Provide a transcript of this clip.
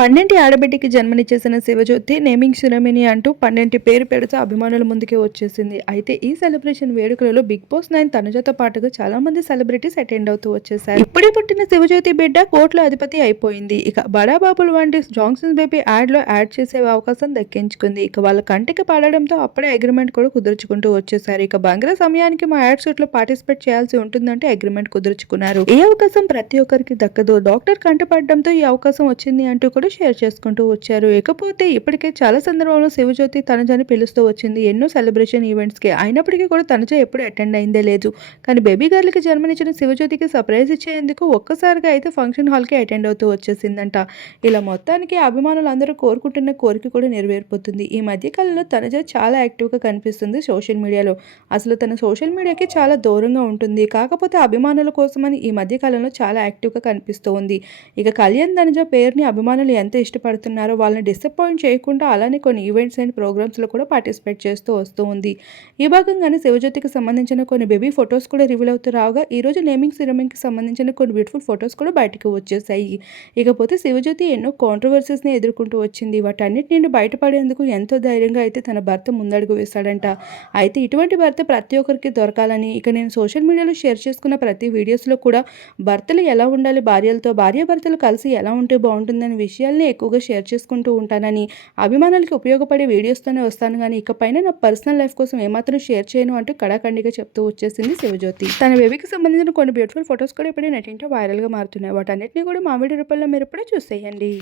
12 ఆడబిడ్డకి జన్మనిచ్చేసిన Shivajyothi naming ceremony అంటూ 12 పేరు పెడుతూ అభిమానుల ముందుకే వచ్చేసింది. అయితే ఈ సెలబ్రేషన్ వేడుకలలో బిగ్ బాస్ 9 తనుజతో పాటుగా చాలా మంది సెలబ్రిటీస్ అటెండ్ అవుతూ వచ్చేసారు. ఇప్పుడే పుట్టిన శివజ్యోతి బిడ్డ కోట్ల అధిపతి అయిపోయింది. ఇక బడా బాబులు వంటి జాన్సన్ బేబీ యాడ్ లో యాడ్ చేసే అవకాశం దక్కించుకుంది. ఇక వాళ్ళ కంటికి పడడంతో అప్పుడే అగ్రిమెంట్ కూడా కుదుర్చుకుంటూ వచ్చేసారు. ఇక బంగ్లా సమయానికి మా యాడ్ షూట్ లో పార్టిసిపేట్ చేయాల్సి ఉంటుందంటే అగ్రిమెంట్ కుదుర్చుకున్నారు. ఏ అవకాశం ప్రతి ఒక్కరికి దక్కదు. డాక్టర్ కంటపడడంతో ఈ అవకాశం వచ్చింది అంటూ కూడా షేర్ చేసుకుంటూ వచ్చారు. ఇకపోతే ఇప్పటికే చాలా సందర్భంలో శివజ్యోతి తనుజని పిలుస్తూ వచ్చింది ఎన్నో సెలబ్రేషన్ ఈవెంట్స్ కి. అయినప్పటికీ కూడా తనుజ ఎప్పుడు అటెండ్ అయిందే లేదు. కానీ బేబీ గర్ల్ కి జన్మనిచ్చిన శివజ్యోతికి సర్ప్రైజ్ ఇచ్చేందుకు ఒక్కసారిగా అయితే ఫంక్షన్ హాల్ కి అటెండ్ అవుతూ వచ్చేసిందంట. ఇలా మొత్తానికి అభిమానులు అందరూ కోరుకుంటున్న కోరిక కూడా నెరవేరిపోతుంది. ఈ మధ్య కాలంలో తనుజ చాలా యాక్టివ్ గా కనిపిస్తుంది సోషల్ మీడియాలో. అసలు తన సోషల్ మీడియాకి చాలా దూరంగా ఉంటుంది. కాకపోతే అభిమానుల కోసమని ఈ మధ్య కాలంలో చాలా యాక్టివ్ గా కనిపిస్తూ ఉంది. ఇక కళ్యాణ్ తనుజ పేరుని అభిమానులు ఎంత ఇష్టపడుతున్నారో వాళ్ళని డిసప్పాయింట్ చేయకుండా అలానే కొన్ని ఈవెంట్స్ అండ్ ప్రోగ్రామ్స్లో కూడా పార్టిసిపేట్ చేస్తూ వస్తూ ఉంది. ఈ భాగంగానే శివజ్యోతికి సంబంధించిన కొన్ని బేబీ ఫొటోస్ కూడా రివీల్ అవుతూ రావుగా ఈరోజు నేమింగ్ సెరమనీకి సంబంధించిన కొన్ని బ్యూటిఫుల్ ఫొటోస్ కూడా బయటకు వచ్చేసాయి. ఇకపోతే శివజ్యోతి ఎన్నో కాంట్రవర్సీస్ని ఎదుర్కొంటూ వచ్చింది. వాటన్నిటి నుండి బయటపడేందుకు ఎంతో ధైర్యంగా అయితే తన భర్త ముందడుగు వేశాడంట. అయితే ఇటువంటి భర్త ప్రతి ఒక్కరికి దొరకాలని ఇక నేను సోషల్ మీడియాలో షేర్ చేసుకున్న ప్రతి వీడియోస్లో కూడా భర్తలు ఎలా ఉండాలి, భార్యలతో భార్యాభర్తలు కలిసి ఎలా ఉంటే బాగుంటుందనే విషయాల్ని ఎక్కువగా షేర్ చేసుకుంటూ ఉంటానని, అభిమానులకి ఉపయోగపడే వీడియోస్తోనే వస్తాను కానీ ఇకపైన నా పర్సనల్ లైఫ్ కోసం ఏమాత్రం షేర్ చేయను అంటూ కడాఖండిగా చెప్తూ వచ్చేసింది శివజ్యోతి. తన బేబీకి సంబంధించిన కొన్ని బ్యూటిఫుల్ ఫొటోస్ కూడా ఇప్పుడే నెట్టింటో వైరల్గా మారుతున్నాయి. వాటన్నిటిని కూడా మా వీడియో రూపంలో మీరు ఇప్పుడే చూసేయండి.